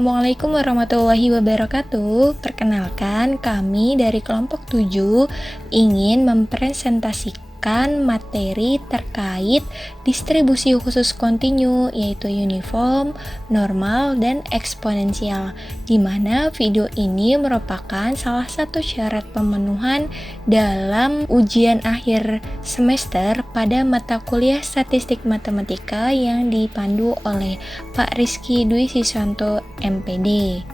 Assalamualaikum warahmatullahi wabarakatuh. Perkenalkan, kami dari kelompok 7 ingin mempresentasikan materi terkait distribusi khusus kontinu, yaitu uniform, normal, dan eksponensial, di mana video ini merupakan salah satu syarat pemenuhan dalam ujian akhir semester pada mata kuliah statistik matematika yang dipandu oleh Pak Rizky Dwi Siswanto MPD.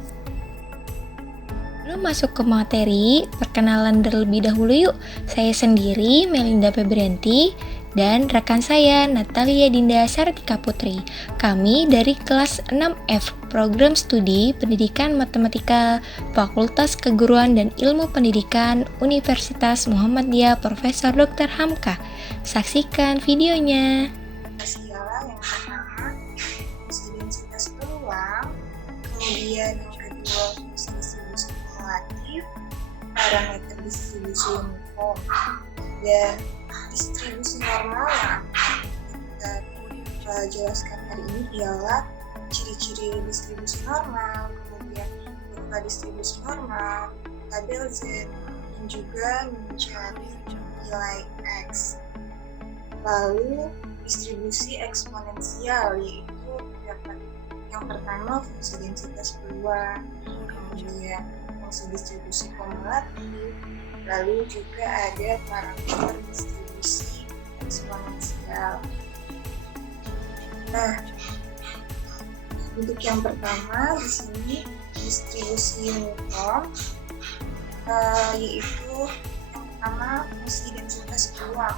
Sebelum masuk ke materi, perkenalan terlebih dahulu yuk. Saya sendiri Melinda Febrianti dan rekan saya Natalia Dinda Sartika Putri. Kami dari kelas 6F Program Studi Pendidikan Matematika Fakultas Keguruan dan Ilmu Pendidikan Universitas Muhammadiyah Profesor Dr. Hamka. Saksikan videonya. Skala yang pertama fungsi densitas peluang, kemudian yang kedua fungsi distribusi kumulatif, parameter distribusi uniform, dan distribusi normal yang kita jelaskan hari ini ialah ciri-ciri distribusi normal, kemudian kurva distribusi normal, tabel Z, dan juga mencari nilai X. Lalu distribusi eksponensial, yaitu dapat yang pertama fungsi densitas peluang, kemudian fungsi distribusi kumulatif, lalu juga ada parameter distribusi eksponensial. Nah, untuk yang pertama di sini distribusi uniform, yaitu yang pertama fungsi densitas peluang.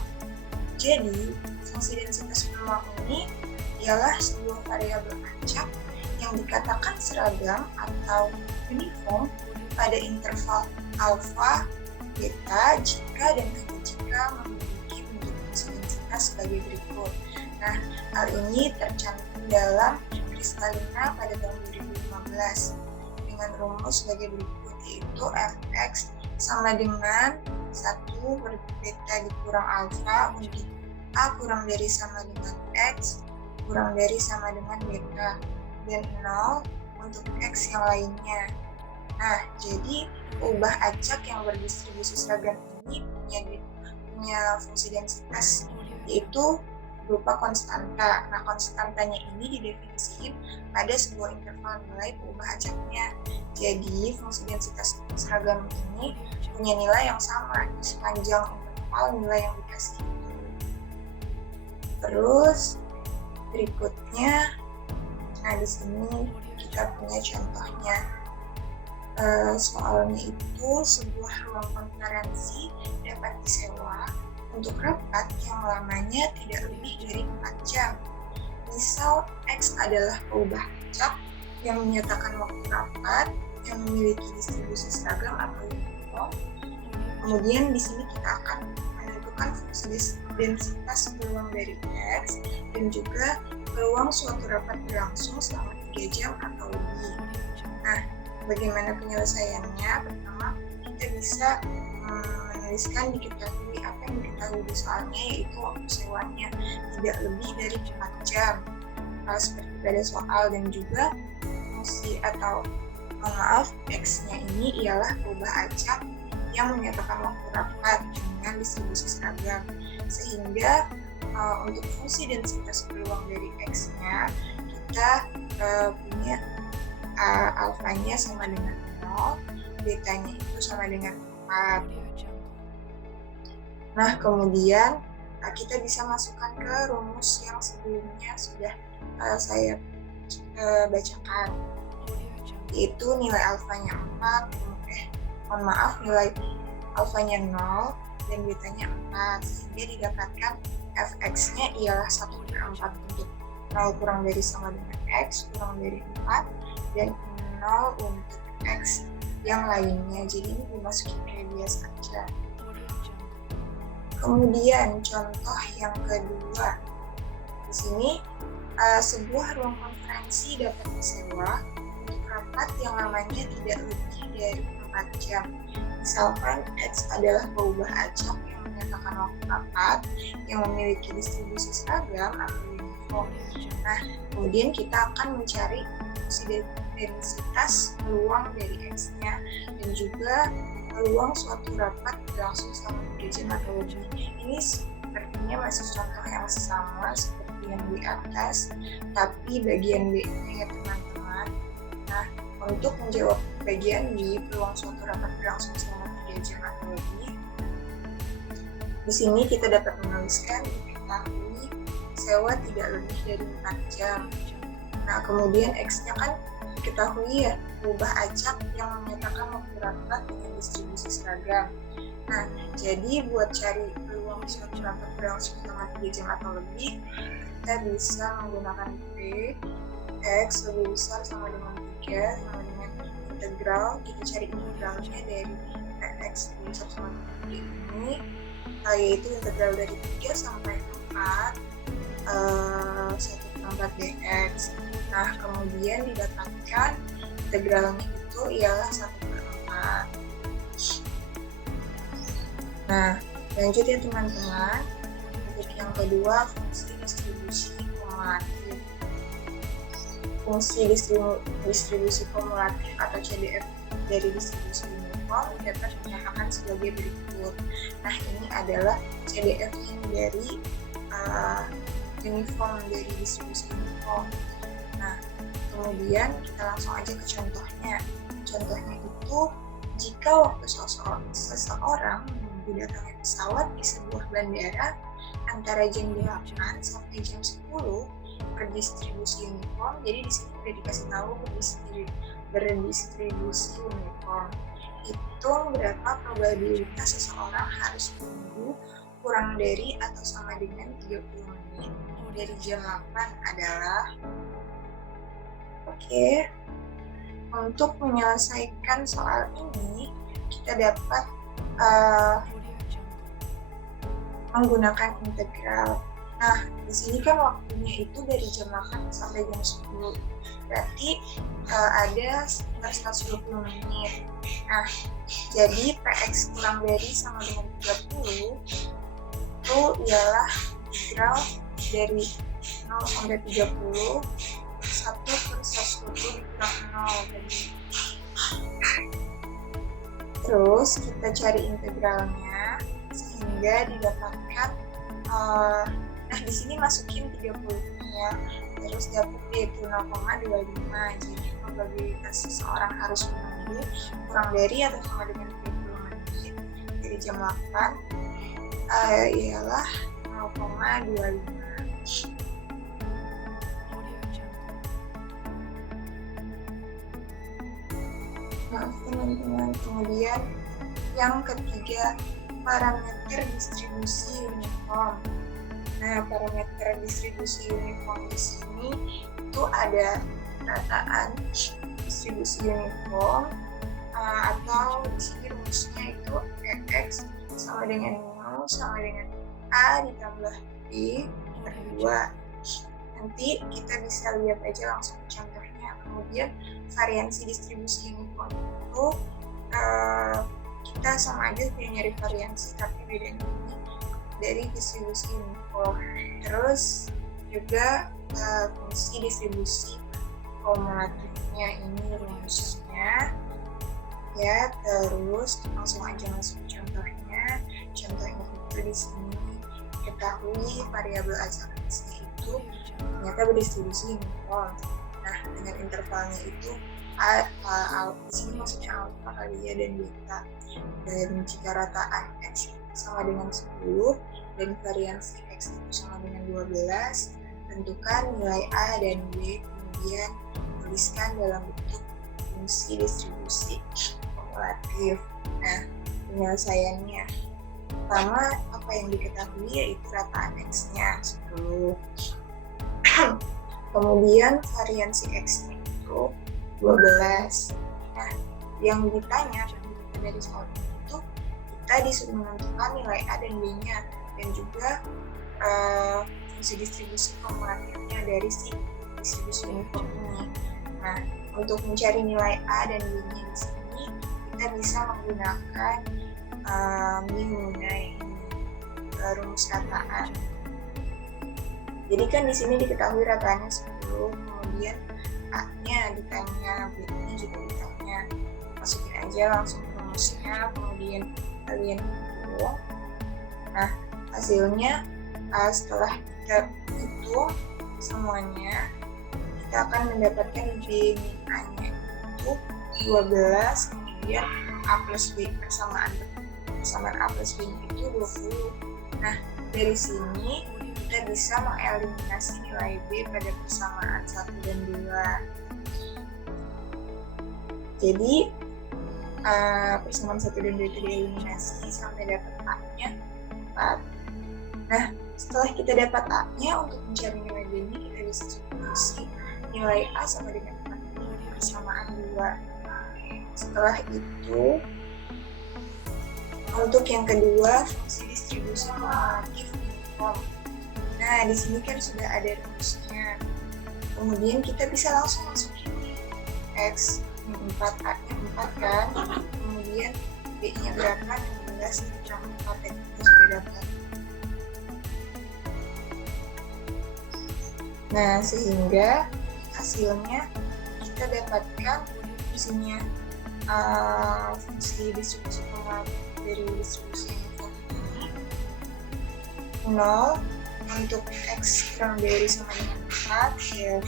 Jadi, fungsi densitas peluang ini ialah sebuah variabel acak yang dikatakan seragam atau uniform pada interval alfa, beta, jika dan hanya jika memiliki bentuk fungsi densitas sebagai berikut. Nah, hal ini tercantum dalam Kristalina pada tahun 2015 dengan rumus sebagai berikut, yaitu fx sama dengan 1 per beta dikurang alfa untuk A kurang dari sama dengan X kurang dari sama dengan beta, dan 0 untuk X yang lainnya. Nah, jadi ubah acak yang berdistribusi seragam ini punya fungsi densitas, yaitu berupa konstanta. Nah, konstantanya ini didefinisikan pada sebuah interval nilai peubah acaknya. Jadi, fungsi densitas seragam ini punya nilai yang sama di sepanjang interval nilai yang dikasih. Terus berikutnya, nah di sini kita punya contohnya. Soalnya itu sebuah ruang konferensi dapat disewa untuk rapat yang lamanya tidak lebih dari 4 jam. Misal X adalah peubah acak yang menyatakan waktu rapat yang memiliki distribusi seragam atau uniform. Kemudian di sini kita akan menentukan fungsi densitas peluang dari X dan juga peluang suatu rapat berlangsung selama 3 jam atau lebih. Nah, bagaimana penyelesaiannya? Pertama, kita bisa menuliskan diketahui apa yang diketahui di soalnya, yaitu waktu sewanya tidak lebih dari 4 jam seperti pada soal, dan juga fungsi atau X-nya ini ialah peubah acak yang menyatakan waktu rapat dengan distribusi seragam, sehingga untuk fungsi densitas peluang dari X-nya kita punya alfanya sama dengan 0, betanya itu sama dengan 4. Nah, kemudian kita bisa masukkan ke rumus yang sebelumnya sudah saya bacakan, yaitu nilai alfanya 4, nilai alfanya 0 dan betanya 4, sehingga didapatkan fx-nya ialah 1/4 untuk 0 kurang dari sama dengan x kurang dari 4 dan 0 untuk x yang lainnya. Jadi ini dimasukin kayak biasa aja. Kemudian contoh yang kedua, di sini sebuah ruang konferensi dapat disewa untuk rapat yang lamanya tidak lebih dari 4 jam. Misalkan X adalah peubah acak yang menyatakan waktu rapat yang memiliki distribusi seragam atau uniform. Nah, kemudian kita akan mencari fungsi densitas peluang dari X-nya dan juga peluang suatu rapat berlangsung selama 3 jam atau lebih. Ini sepertinya masih contoh yang sama seperti yang di atas, tapi bagian B-nya ya teman-teman. Nah, untuk menjawab bagian B, peluang suatu rapat berlangsung selama 3 jam atau lebih, di sini kita dapat menuliskan diketahui sewa tidak lebih dari 4 jam. Nah, kemudian X-nya kan diketahui ya, berubah acak yang menyatakan waktu rapat dengan distribusi seragam. Nah, jadi buat cari peluang suatu rapat berlangsung selama 3 jam atau lebih, kita bisa menggunakan P, X lebih besar sama dengan 3, sama dengan integral. Kita cari integralnya dari Px lebih besar sama dengan 3 ini, yaitu integral dari 3 sampai 4, 1/4 dx. Nah, kemudian didapatkan integralnya itu ialah 1/4. Nah, lanjut ya teman-teman. Untuk yang kedua, fungsi distribusi kumulatif. Fungsi distribusi kumulatif atau CDF dari distribusi uniform dapat dinyatakan sebagai berikut. Nah, ini adalah CDF yang dari uniform, dari distribusi uniform. Nah, kemudian kita langsung aja ke contohnya. Contohnya itu, jika waktu seseorang menunggu datangnya pesawat di sebuah bandara antara jam 8 sampai jam 10 berdistribusi uniform. Jadi di sini udah dikasih tahu berdistribusi uniform. Hitung berapa probabilitas seseorang harus menunggu kurang dari atau sama dengan 30 menit dari jam 8 adalah untuk menyelesaikan soal ini kita dapat menggunakan integral. Nah, di sini kan waktunya itu dari jam 8 sampai jam 10. Berarti ada sekitar 120 menit. Nah, jadi Px kurang dari sama dengan 30 itu ialah integral dari 0 sampai 30 1/120 dikurang 0 tadi. Terus kita cari integralnya sehingga didapatkan nah di sini masukin 30-nya, terus dapat yaitu 0,25. Jadi probabilitas seseorang harus menunggu kurang dari atau sama dengan 30 menit dari jam 8 ialah 0,25. Maaf teman-teman. Kemudian yang ketiga, parameter distribusi uniform. Nah, parameter distribusi uniform di sini itu ada rataan distribusi uniform atau di sini rumusnya itu X sama dengan 0 sama dengan A ditambah B per 2. Nanti kita bisa lihat aja langsung contohnya. Kemudian variansi distribusi uniform itu kita sama aja kayak nyari variansi, tapi bedanya ini dari distribusi uniform. Terus juga fungsi distribusi kumulatifnya ini rumusnya ya. Terus langsung aja masuk ke contohnya. Contohnya itu di sini ketahui variabel acak X-nya itu ternyata berdistribusi uniform. Nah, dengan intervalnya itu di sini maksudnya alfa kali ya dan beta. Dan jika rataan X sama dengan 10 dan variansi X itu sama dengan 12, tentukan nilai A dan B, kemudian tuliskan dalam bentuk fungsi distribusi kumulatif. Nah, penyelesaiannya pertama apa yang diketahui yaitu rataan X-nya 10. Kemudian variansi X-nya itu 12. Nah, yang ditanya dari soal itu kita disuruh menentukan nilai A dan B-nya dan juga fungsi distribusi kumulatifnya dari si distribusi uniform ini. Nah, untuk mencari nilai A dan B-nya di sini kita bisa menggunakan rumus rataan. Jadi kan di sini diketahui rataannya 10, kemudian A-nya ditanya, B-nya juga ditanya. Masukin aja langsung ke rumusnya, kemudian kalian hitung. Nah, hasilnya setelah kita hitung semuanya, kita akan mendapatkan B min A-nya itu 12, kemudian A plus B, persamaan A plus B itu 20. Nah, dari sini kita bisa mengeliminasi nilai B pada persamaan 1 dan 2. Jadi, persamaan 1 dan 2 itu dieliminasi sampai dapat A-nya 4. Nah, setelah kita dapat A-nya, untuk mencari nilai B-nya kita bisa substitusi nilai A sama dengan 4 persamaan 2. Setelah itu, untuk yang kedua, fungsi distribusi kumulatif uniform. Nah, di sini kan sudah ada rumusnya. Kemudian kita bisa langsung masukin X 4, A-nya 4 kan. Kemudian B-nya berapa? 16 ditambah 4, tadi kita sudah dapat. Nah, sehingga hasilnya kita dapatkan fungsinya, fungsi distribusi kumulatif dari distribusi uniform ini 0 untuk X kurang dari sama dengan 4, ya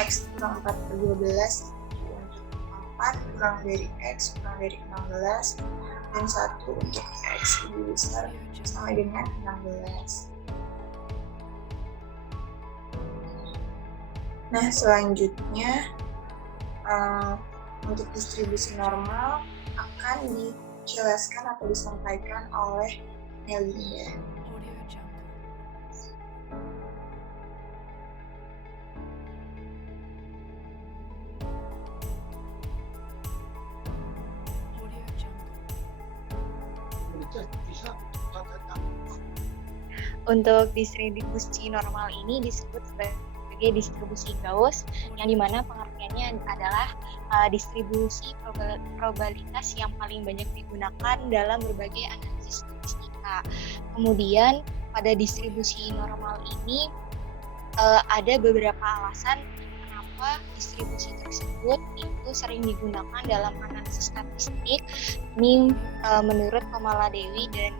X kurang 4 per 12, untuk 4 kurang dari X kurang dari 16, dan 1 untuk X lebih besar sama dengan 16. Nah, selanjutnya untuk distribusi normal akan dijelaskan atau disampaikan oleh Melinda. Untuk distribusi normal ini disebut sebagai distribusi Gauss, yang dimana pengertiannya adalah distribusi probabilitas yang paling banyak digunakan dalam berbagai analisis statistika. Kemudian pada distribusi normal ini ada beberapa alasan kenapa distribusi tersebut itu sering digunakan dalam analisis statistik. Ini menurut Kamaladewi dan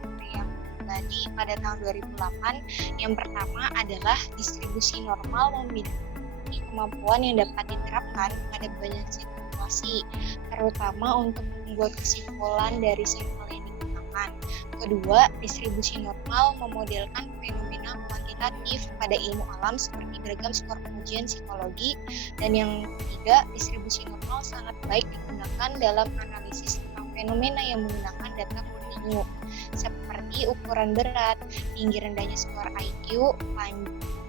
tadi pada tahun 2008, yang pertama adalah distribusi normal memiliki kemampuan yang dapat diterapkan pada banyak situasi, terutama untuk membuat kesimpulan dari sampel yang digunakan. Kedua, distribusi normal memodelkan fenomena kuantitatif pada ilmu alam seperti beragam skor pengujian psikologi. Dan yang ketiga, distribusi normal sangat baik digunakan dalam analisis tentang fenomena yang menggunakan data kontinu, seperti ukuran berat, tinggi rendahnya skor IQ,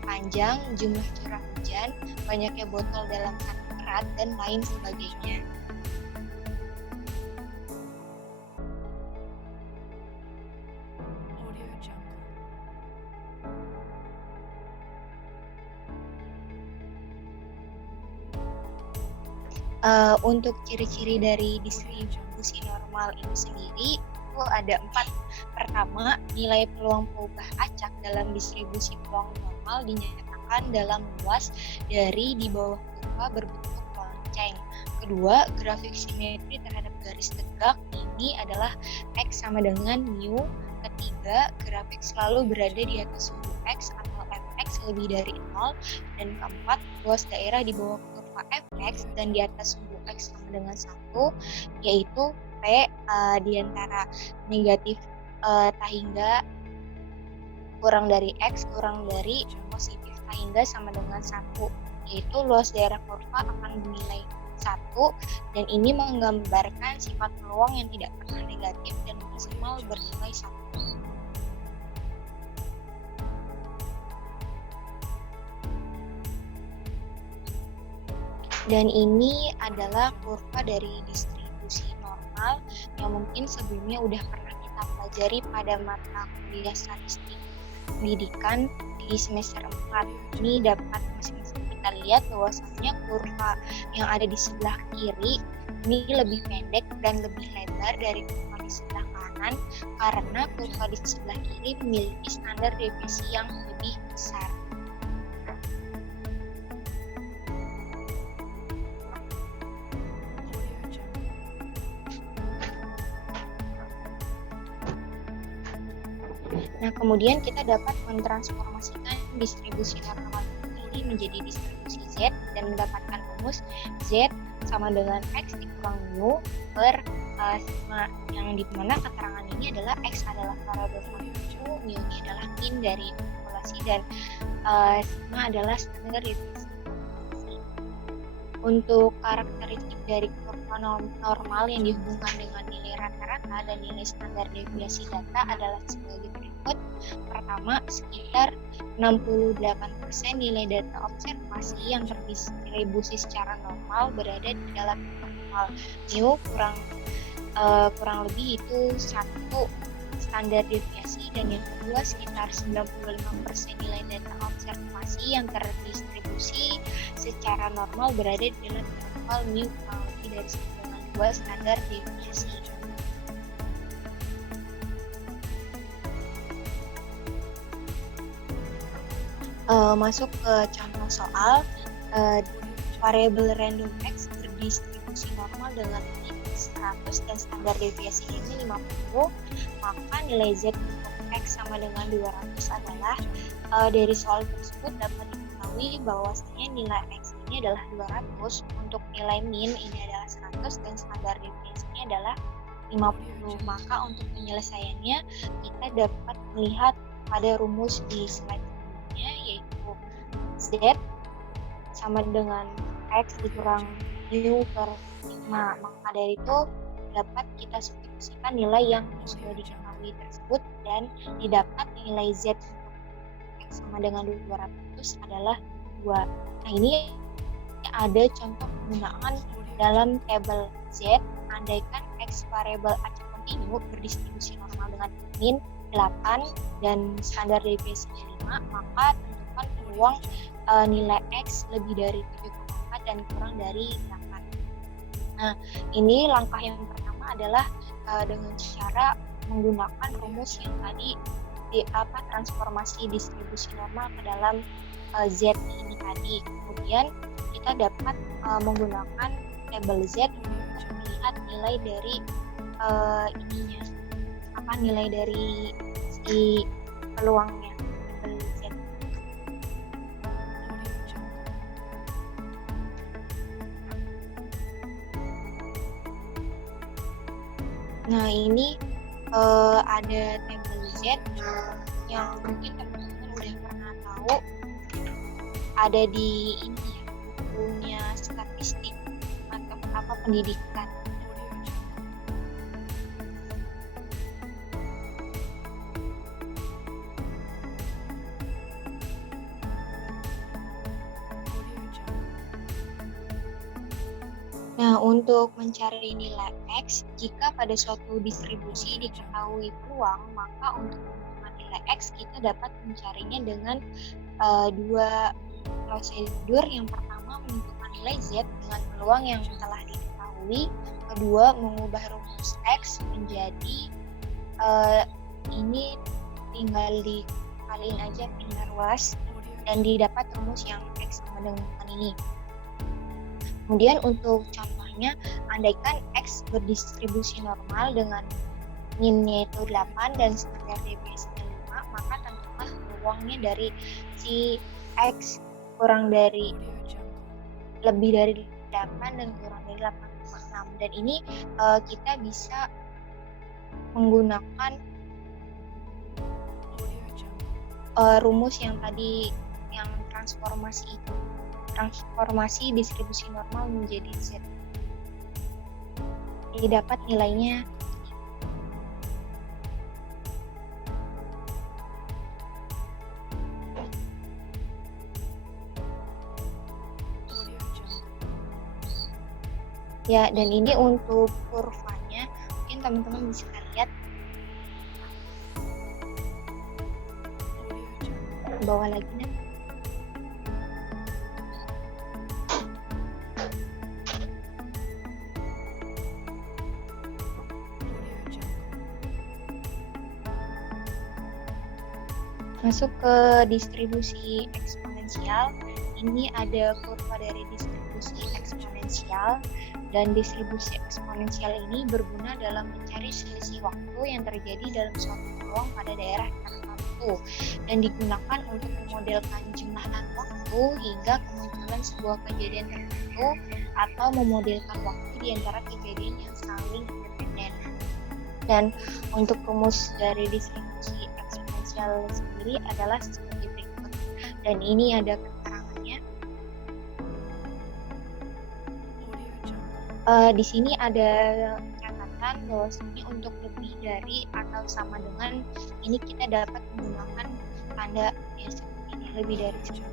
panjang, jumlah curah hujan, banyaknya botol dalam satu kerat, dan lain sebagainya. Untuk ciri-ciri dari distribusi normal ini sendiri itu ada 4. Pertama, nilai peluang perubahan acak dalam distribusi peluang normal dinyatakan dalam luas dari di bawah kurva berbentuk lonceng. Kedua, grafik simetri terhadap garis tegak ini adalah X sama dengan mu. Ketiga, grafik selalu berada di atas sumbu X atau Fx lebih dari 0. Dan keempat, luas daerah di bawah kurva Fx dan di atas sumbu X sama dengan 1, yaitu P di antara negatif tahingga kurang dari X kurang dari positif tahingga sama dengan 1, yaitu luas daerah kurva akan bernilai 1, dan ini menggambarkan sifat peluang yang tidak pernah negatif dan maksimal bernilai 1. Dan ini adalah kurva dari distribusi normal yang mungkin sebelumnya udah pernah kita pelajari pada mata kuliah statistik pendidikan di semester 4. Ini dapat masing-masing kita lihat bahwasannya kurva yang ada di sebelah kiri ini lebih pendek dan lebih lebar dari kurva di sebelah kanan, karena kurva di sebelah kiri memiliki standar deviasi yang lebih besar. Nah, kemudian kita dapat mentransformasikan distribusi normal ini menjadi distribusi Z dan mendapatkan rumus Z sama dengan X dikurang mu per sigma, yang dimana keterangan ini adalah X adalah variabel mu, mu ini adalah mean dari populasi, dan sigma adalah standar deviasi. Untuk karakteristik dari kurva normal yang dihubungkan dengan nilai rata-rata dan nilai standar deviasi data adalah sebagai berikut. Pertama, sekitar 68% nilai data observasi yang terdistribusi secara normal berada di dalam normal mu kurang lebih itu 1 standar deviasi, dan yang kedua sekitar 95% nilai data observasi yang terdistribusi secara normal berada di dalam interval mu kurang lebih dari 1,2 standar deviasi. Masuk ke contoh soal, variabel random X berdistribusi normal dengan mean 100 dan standar deviasinya ini 50, maka nilai Z untuk X sama dengan 200 adalah, dari soal tersebut dapat diketahui bahwasanya nilai X ini adalah 200, untuk nilai mean ini adalah 100 dan standar deviasinya adalah 50. Maka untuk penyelesaiannya kita dapat melihat pada rumus di slide sebelumnya, yaitu Z sama dengan X dikurang mu per sigma. Maka dari itu dapat kita substitusikan nilai yang sudah diketahui tersebut dan didapat nilai Z untuk X sama dengan 200 adalah 2. Nah, ini ada contoh penggunaan dalam tabel Z. Andaikan X variabel acak kontinu berdistribusi normal dengan mean 8 dan standar deviasinya 5, maka tentukan peluang nilai X lebih dari 7,4 dan kurang dari 8. Nah, ini langkah yang pertama adalah dengan cara menggunakan rumus yang tadi transformasi distribusi normal ke dalam Z ini tadi. Kemudian kita dapat menggunakan tabel Z untuk melihat nilai dari nilai dari si peluangnya tabel Z. Nah, ini ada tabel Z yang mungkin teman-teman udah pernah tahu, ada di ini ya, bukunya statistik atau pendidikan. Nah, untuk mencari nilai X, jika pada suatu distribusi diketahui peluang, maka untuk menentukan nilai X kita dapat mencarinya dengan dua prosedur. Yang pertama, menentukan nilai Z dengan peluang yang telah diketahui. Kedua, mengubah rumus X menjadi ini tinggal dikaliin aja pindah ruas dan didapat rumus yang X sama dengan ini. Kemudian untuk contohnya, andaikan X berdistribusi normal dengan mean-nya itu 8 dan standar deviasinya 5, maka tentulah peluangnya dari si X lebih dari 8 dan kurang dari 8,6. Dan ini kita bisa menggunakan rumus yang tadi, yang transformasi distribusi normal menjadi Z. Didapat nilainya ya, dan ini untuk kurvanya mungkin teman-teman bisa lihat ke bawah lagi nih. Masuk ke distribusi eksponensial, ini ada kurva dari distribusi distribusi eksponensial, dan distribusi eksponensial ini berguna dalam mencari selisih waktu yang terjadi dalam suatu peluang pada daerah tertentu dan digunakan untuk memodelkan jumlah waktu hingga kemunculan sebuah kejadian tertentu atau memodelkan waktu di antara kejadian yang saling independen. Dan untuk rumus dari distribusi eksponensial sendiri adalah seperti berikut. Dan ini ada keterangannya. Di sini ada catatan bahwasanya untuk lebih dari atau sama dengan ini kita dapat menggunakan tanda yang seperti ini, lebih dari sama.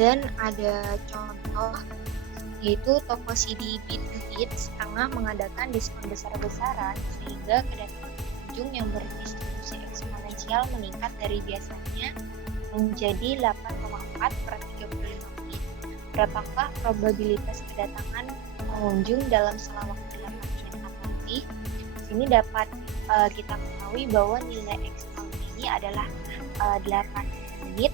Dan ada contoh yaitu toko CD Beat setengah mengadakan diskon besar-besaran sehingga kedatangan pengunjung yang berdistribusi eksponensial meningkat dari biasanya menjadi 8,4 per 35 menit. Berapakah probabilitas kedatangan pengunjung dalam selang waktu 8 menit atau lebih? Di sini dapat kita ketahui bahwa nilai ekspon ini adalah 8 menit.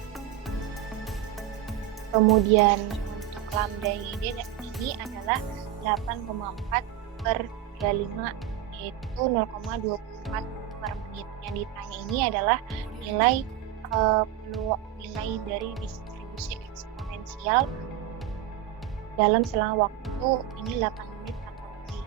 Kemudian untuk lambda ini adalah 8,4 per 35 yaitu 0,24 per menit. Yang ditanya ini adalah nilai dari distribusi eksponensial dalam selang waktu ini 8 menit atau lebih.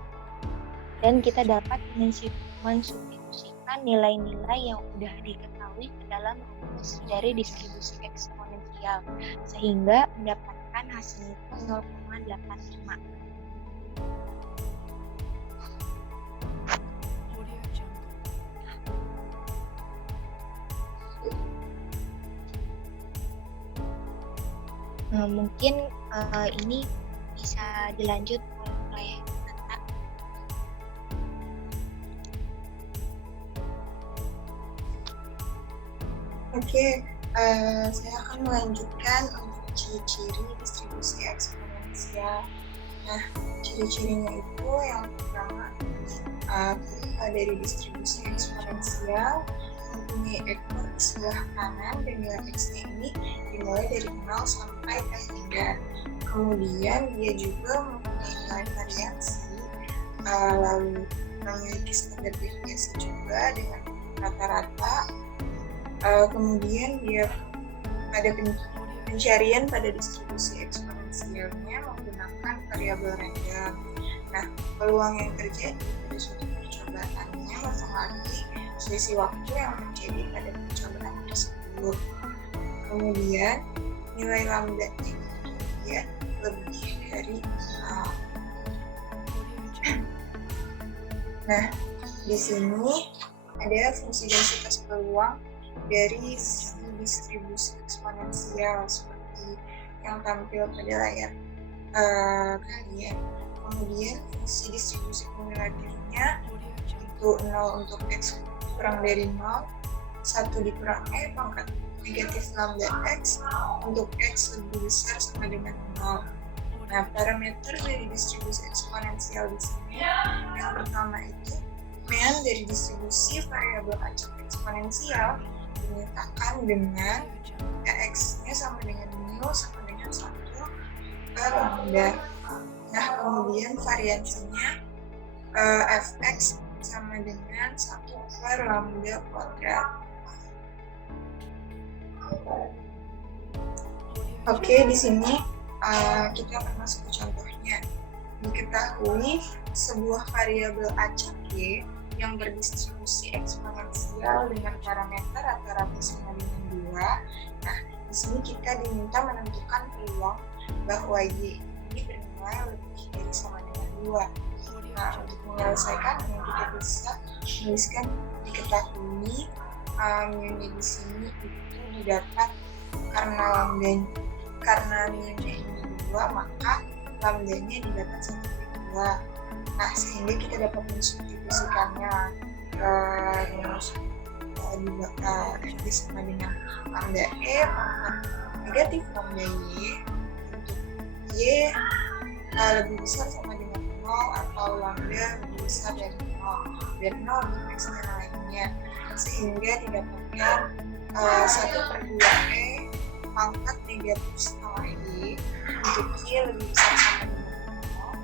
Dan kita dapat mensubstitusikan nilai-nilai yang sudah diketahui ke dalam rumus dari distribusi eksponensial sehingga mendapatkan hasil itu 0,85. Mungkin ini bisa dilanjut oleh Nata. Oke, saya akan melanjutkan untuk ciri-ciri distribusi eksponensial. Nah, ciri-cirinya itu yang pertama, dari distribusi eksponensial mempunyai ekor di sebelah kanan dan nilai X-nya ini dimulai dari 0 sampai K3. Kemudian dia juga mempunyai nilai variasi, lalu memiliki standar deviasi juga dengan rata-rata. Kemudian dia pada pencarian pada distribusi eksponensialnya menggunakan variabel random. Nah, peluang yang terjadi pada suatu percobaannya mempengaruhi selisih waktu yang terjadi pada percobaan tersebut. Kemudian nilai lambda itu dia lebih dari 0. Nah, di sini ada fungsi densitas peluang dari distribusi eksponensial seperti yang tampil pada layar kalian. Kemudian fungsi distribusi kumulatifnya untuk 0 untuk X kurang dari 0, 1 dikurang E pangkat negatif lambda X untuk X lebih besar sama dengan 0. Nah, parameter dari distribusi eksponensial di sini yang pertama itu mean dari distribusi variabel acak eksponensial dinyatakan dengan X-nya sama dengan mu sama dengan 1 per lambda. Nah, kemudian variansinya Fx sama dengan 1 per lambda kuadrat. Oke, di sini kita akan masuk ke contohnya. Diketahui sebuah variabel acak Y yang berdistribusi eksponensial dengan parameter rata-rata sama dengan 2. Nah, di sini kita diminta menentukan peluang bahwa Y ini bernilai lebih dari sama dengan 2. Nah, untuk menyelesaikan ini kita bisa menuliskan diketahui mu-nya di sini itu didapat karena mu-nya ini 2, maka lambdanya didapat 1/2. Nah, sehingga kita dapat mensubstitusikannya rumus F sama dengan lambda E pangkat negatif lambda Y untuk Y lebih besar sama dengan 0 nol atau lambda lebih besar dari nol, biar nol dipiksa yang lainnya, sehingga didapatkan 1/2 pangkat negatif setengah Y untuk Y lebih besar sama dengan nol,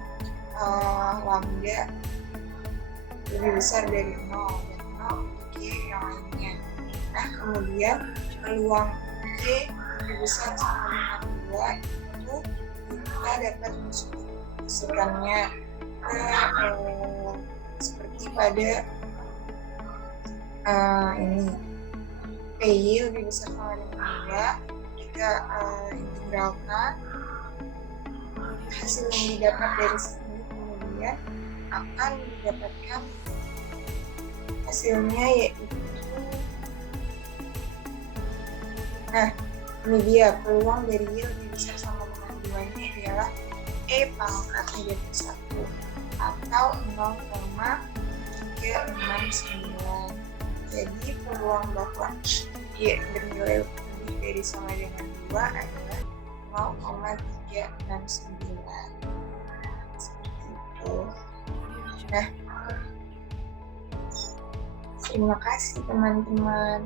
lambda lebih besar dari nol dan nol untuk Y yang lainnya. Nah, kemudian peluang Y lebih besar sama dengan 2 itu kita dapat mensusunkannya ke seperti pada ini PY lebih besar sama dengan 2, kita integralkan hasil yang didapat dari sini, kemudian akan didapatkan hasilnya yaitu, nah ini dia peluang dari Y lebih besar sama dengan 2 nya adalah E pangkat negatif 1 atau 0,369. Jadi peluang bahwa Y bernilai lebih dari sama dengan 2 adalah 0,369. Seperti itu. Nah, terima kasih teman-teman.